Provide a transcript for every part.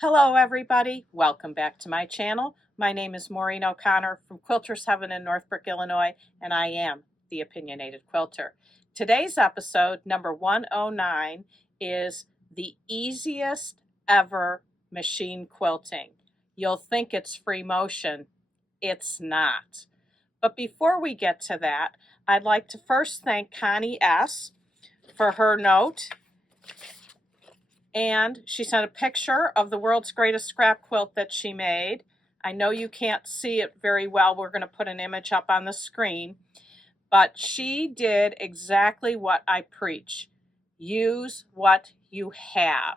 Hello everybody, welcome back to my channel. My name is Maureen O'Connor from Quilters Heaven in Northbrook, Illinois, and I am the Opinionated Quilter. Today's episode, number 109, is the easiest ever machine quilting. You'll think it's free motion. It's not. But before we get to that, I'd like to first thank Connie S. for her note. And she sent a picture of the world's greatest scrap quilt that she made. I know you can't see it very well. We're going to put an image up on the screen. But she did exactly what I preach. Use what you have.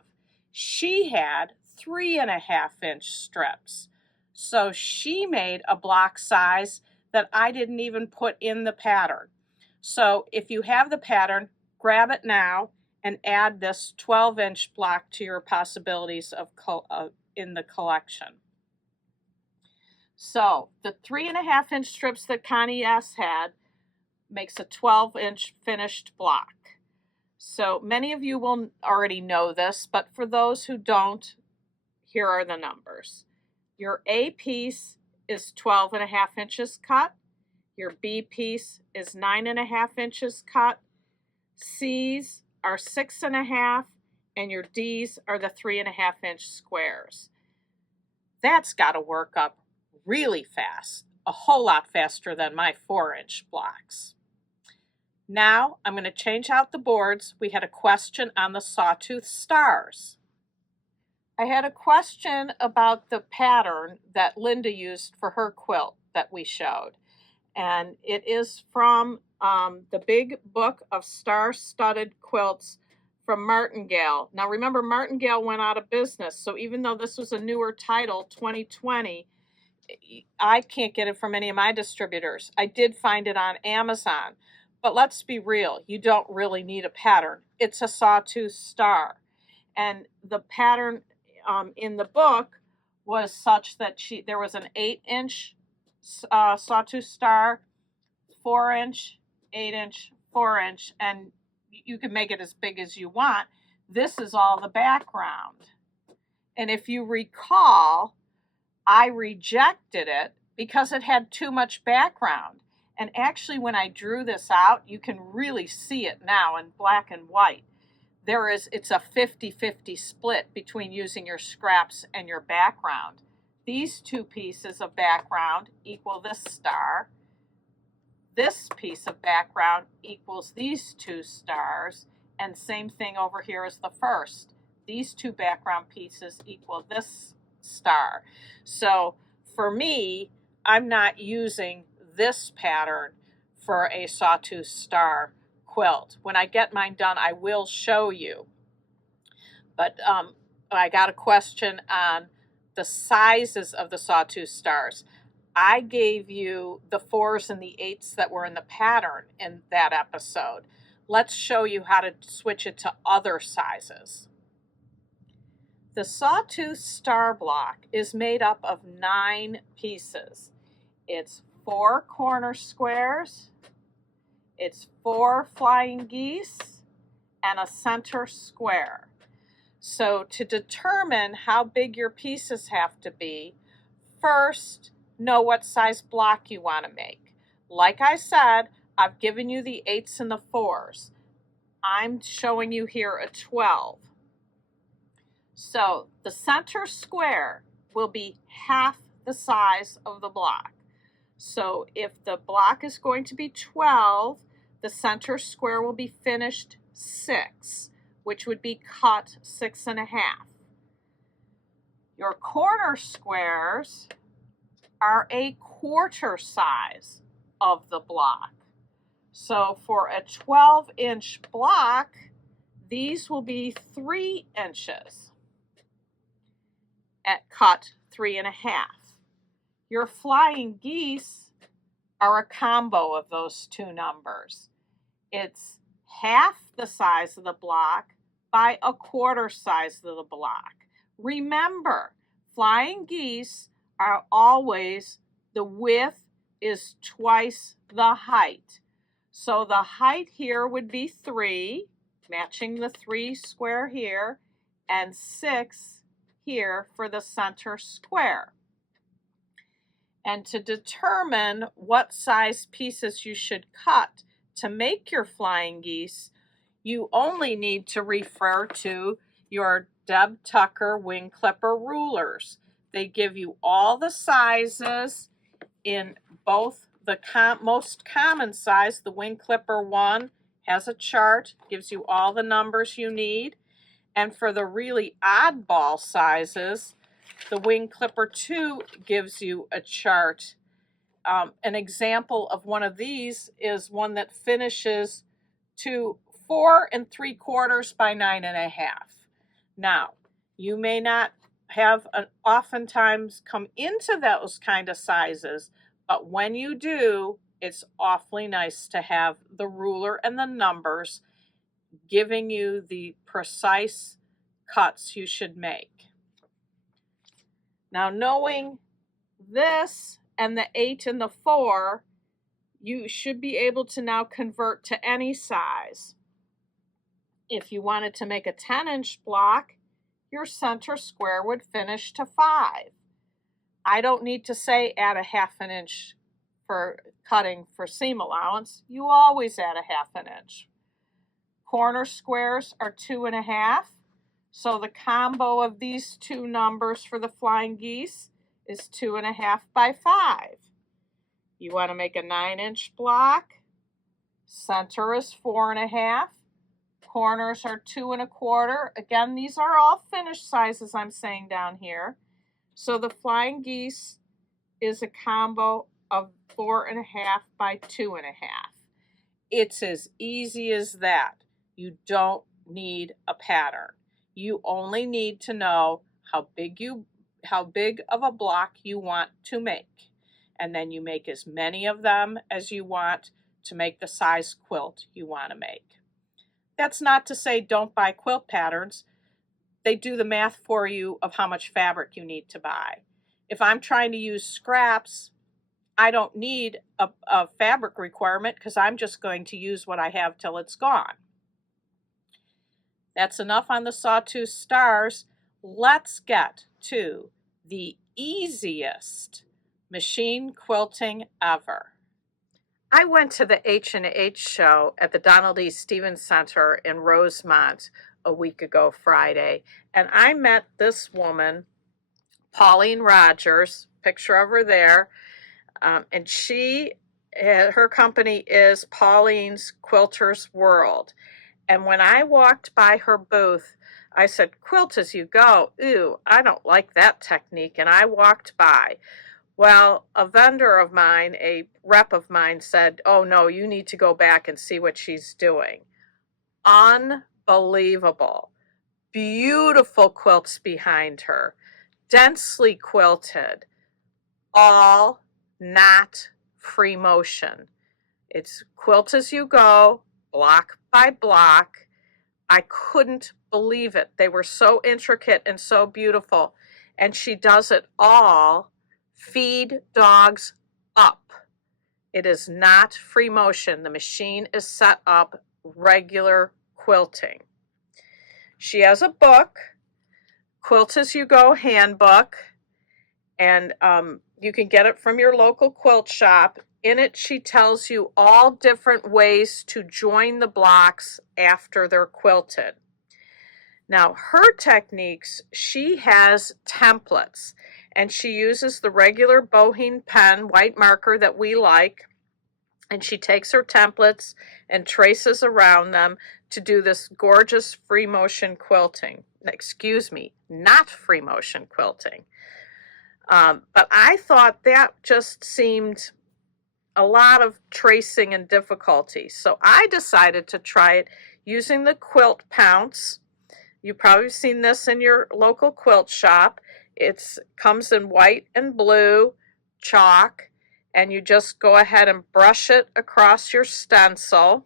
She had 3.5-inch strips. So she made a block size that I didn't even put in the pattern. So if you have the pattern, grab it now and add this 12-inch block to your possibilities of in the collection. So the 3.5-inch strips that Connie S. had makes a 12-inch finished block. So many of you will already know this, but for those who don't, here are the numbers. Your A piece is 12.5 inches cut. Your B piece is 9.5 inches cut. C's are 6.5, and your D's are the 3.5-inch squares. That's got to work up really fast, a whole lot faster than my 4-inch blocks. Now I'm going to change out the boards. We had a question on the Sawtooth stars. I had a question about the pattern that Linda used for her quilt that we showed. And it is from the big book of star-studded quilts from Martingale. Now remember, Martingale went out of business, so even though this was a newer title, 2020, I can't get it from any of my distributors. I did find it on Amazon, but let's be real, you don't really need a pattern. It's a Sawtooth star, and the pattern in the book was such that there was an 8-inch Sawtooth star, 4-inch, 8-inch, 4-inch, and you can make it as big as you want. This is all the background. And if you recall, I rejected it because it had too much background. And actually, when I drew this out, you can really see it now in black and white. It's a 50-50 split between using your scraps and your background. These two pieces of background equal this star. This piece of background equals these two stars, and same thing over here as the first. These two background pieces equal this star. So for me, I'm not using this pattern for a Sawtooth star quilt. When I get mine done, I will show you. But I got a question on the sizes of the Sawtooth stars. I gave you the 4s and the 8s that were in the pattern in that episode. Let's show you how to switch it to other sizes. The Sawtooth star block is made up of 9 pieces. It's 4 corner squares, it's 4 flying geese, and a center square. So to determine how big your pieces have to be, first, know what size block you want to make. Like I said, I've given you the 8s and the 4s. I'm showing you here a 12. So the center square will be half the size of the block. So if the block is going to be 12, the center square will be finished 6, which would be cut 6.5. Your corner squares are a quarter size of the block. So for a 12-inch block, these will be 3 inches at cut 3.5. Your flying geese are a combo of those two numbers. It's half the size of the block by a quarter size of the block. Remember, flying geese are always, the width is twice the height. So the height here would be 3, matching the 3 square here, and 6 here for the center square. And to determine what size pieces you should cut to make your flying geese, you only need to refer to your Deb Tucker wing clipper rulers. They give you all the sizes in both the most common size. The wing clipper 1 has a chart, gives you all the numbers you need. And for the really oddball sizes, the wing clipper 2 gives you a chart. An example of one of these is one that finishes to 4 3/4 by 9 1/2. Now, you may not have oftentimes come into those kind of sizes, but when you do, it's awfully nice to have the ruler and the numbers giving you the precise cuts you should make. Now, knowing this and the 8 and the 4, you should be able to now convert to any size. If you wanted to make a 10-inch block, your center square would finish to 5. I don't need to say add a 1/2 inch for cutting for seam allowance. You always add a 1/2 inch. Corner squares are 2 1/2. So the combo of these two numbers for the flying geese is 2 1/2 by 5. You want to make a 9-inch block. Center is 4 1/2. Corners are 2 1/4. Again, these are all finished sizes I'm saying down here. So the flying geese is a combo of 4 1/2 by 2 1/2. It's as easy as that. You don't need a pattern. You only need to know how big of a block you want to make. And then you make as many of them as you want to make the size quilt you want to make. That's not to say don't buy quilt patterns. They do the math for you of how much fabric you need to buy. If I'm trying to use scraps, I don't need a fabric requirement because I'm just going to use what I have till it's gone. That's enough on the Sawtooth stars. Let's get to the easiest machine quilting ever. I went to the H&H show at the Donald E. Stevens Center in Rosemont a week ago Friday, and I met this woman, Pauline Rogers, picture of her there, and her company is Pauline's Quilter's World. And when I walked by her booth, I said, "Quilt as you go." Ooh, I don't like that technique. And I walked by. Well, a vendor of mine, a rep of mine said, "Oh no, you need to go back and see what she's doing." Unbelievable. Beautiful quilts behind her. Densely quilted. All not free motion. It's quilt as you go, block by block. I couldn't believe it. They were so intricate and so beautiful. And she does it all feed dogs up. It is not free motion. The machine is set up regular quilting. She has a book, Quilt as You Go handbook, and you can get it from your local quilt shop. In it, she tells you all different ways to join the blocks after they're quilted. Now, her techniques, she has templates, and she uses the regular Boheen pen, white marker that we like, and she takes her templates and traces around them to do this gorgeous free motion quilting. Excuse me, not free motion quilting. But I thought that just seemed a lot of tracing and difficulty. So I decided to try it using the quilt pounce. You've probably seen this in your local quilt shop. It comes in white and blue chalk, and you just go ahead and brush it across your stencil,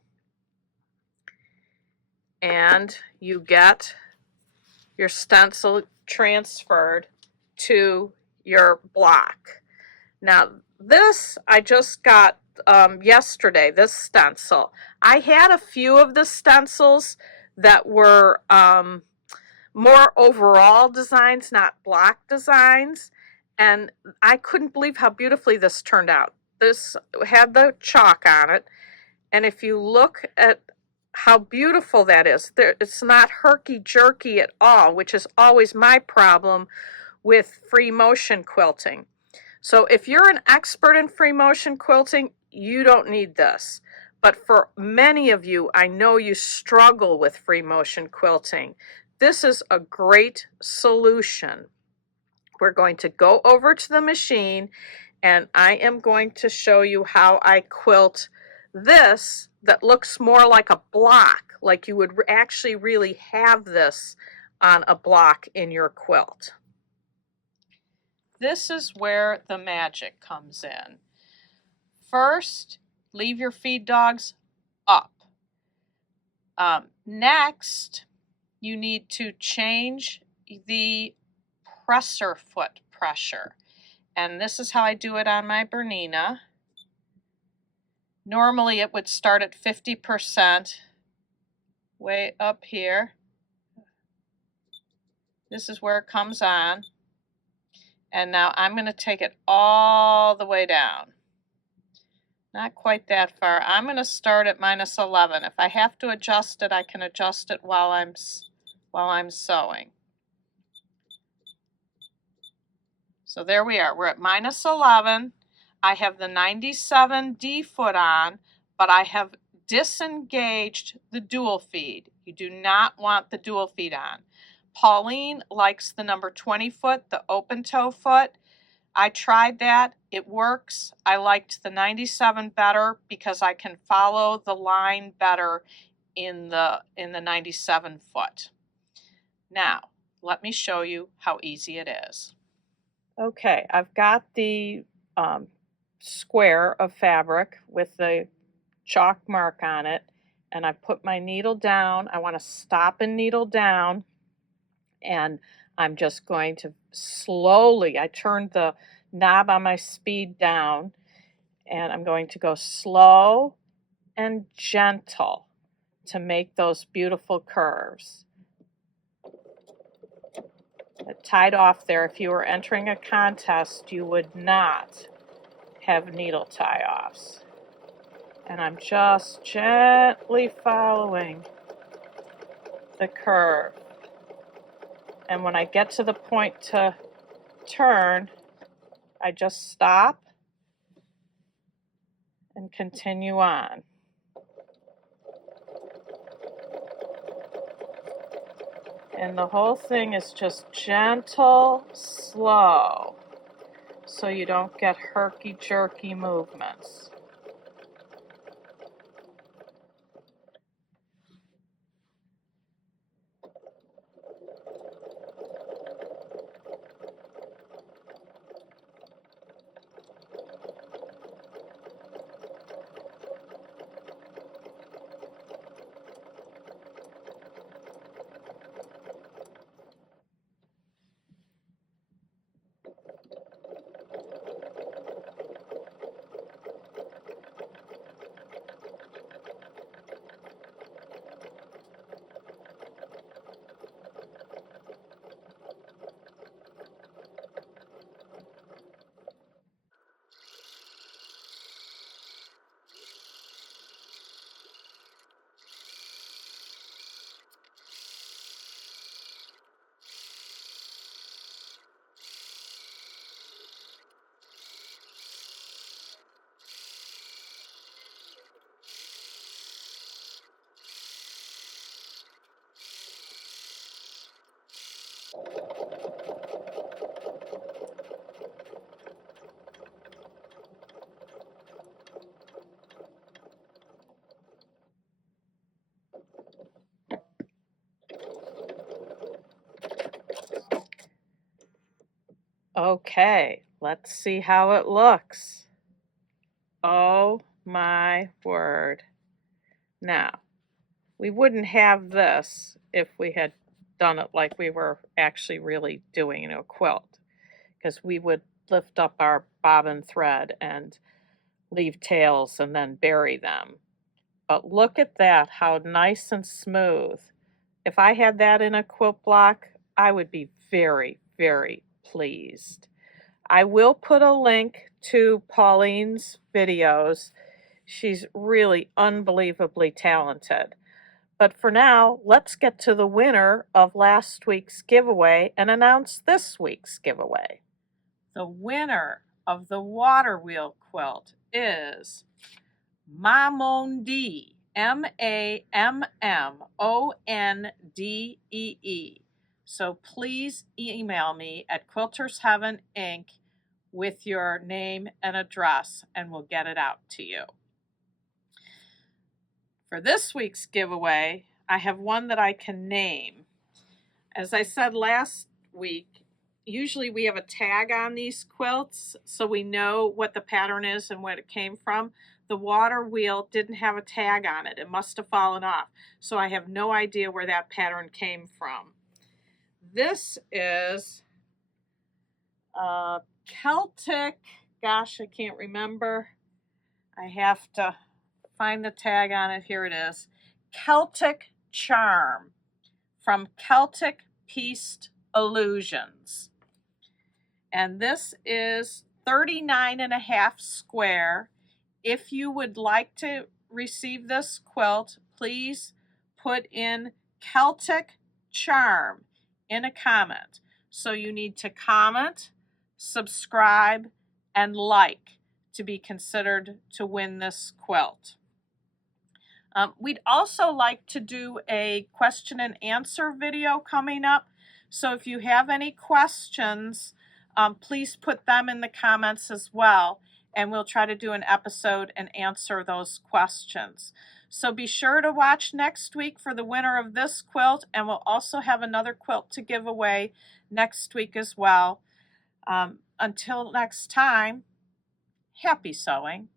and you get your stencil transferred to your block. Now, this I just got yesterday, this stencil. I had a few of the stencils that were more overall designs, not block designs. And I couldn't believe how beautifully this turned out. This had the chalk on it. And if you look at how beautiful that is, it's not herky-jerky at all, which is always my problem with free motion quilting. So if you're an expert in free motion quilting, you don't need this. But for many of you, I know you struggle with free motion quilting. This is a great solution. We're going to go over to the machine and I am going to show you how I quilt this that looks more like a block, like you would actually really have this on a block in your quilt. This is where the magic comes in. First, leave your feed dogs up. Next, you need to change the presser foot pressure. And this is how I do it on my Bernina. Normally it would start at 50% way up here. This is where it comes on. And now I'm going to take it all the way down. Not quite that far. I'm going to start at -11. If I have to adjust it, I can adjust it while I'm sewing. So there we are. We're at -11. I have the 97 D foot on, but I have disengaged the dual feed. You do not want the dual feed on. Pauline likes the number 20 foot, the open toe foot. I tried that. It works. I liked the 97 better because I can follow the line better in the 97 foot. Now, let me show you how easy it is. Okay, I've got the square of fabric with the chalk mark on it, and I put my needle down. I want to stop and needle down, and I'm just going to slowly, I turned the knob on my speed down, and I'm going to go slow and gentle to make those beautiful curves. It tied off there. If you were entering a contest, you would not have needle tie-offs. And I'm just gently following the curve. And when I get to the point to turn, I just stop and continue on. And the whole thing is just gentle, slow, so you don't get herky-jerky movements. Okay, let's see how it looks. Oh my word. Now, we wouldn't have this if we had done it like we were actually really doing a quilt, because we would lift up our bobbin thread and leave tails and then bury them. But look at that, how nice and smooth If I had that in a quilt block, I would be very, very pleased. I will put a link to Pauline's videos. She's really unbelievably talented. But for now, let's get to the winner of last week's giveaway and announce this week's giveaway. The winner of the water wheel quilt is Mammondee, Mammondee. So please email me at quiltersheaven.inc with your name and address, and we'll get it out to you. For this week's giveaway, I have one that I can name. As I said last week, usually we have a tag on these quilts so we know what the pattern is and where it came from. The water wheel didn't have a tag on it. It must have fallen off. So I have no idea where that pattern came from. This is Celtic, gosh, I can't remember. I have to find the tag on it. Here it is. Celtic Charm from Celtic Pieced Illusions. And this is 39.5 square. If you would like to receive this quilt, please put in Celtic Charm in a comment. So you need to comment, subscribe, and like to be considered to win this quilt. We'd also like to do a question and answer video coming up. So if you have any questions, please put them in the comments as well, and we'll try to do an episode and answer those questions. So be sure to watch next week for the winner of this quilt, and we'll also have another quilt to give away next week as well. Until next time, happy sewing.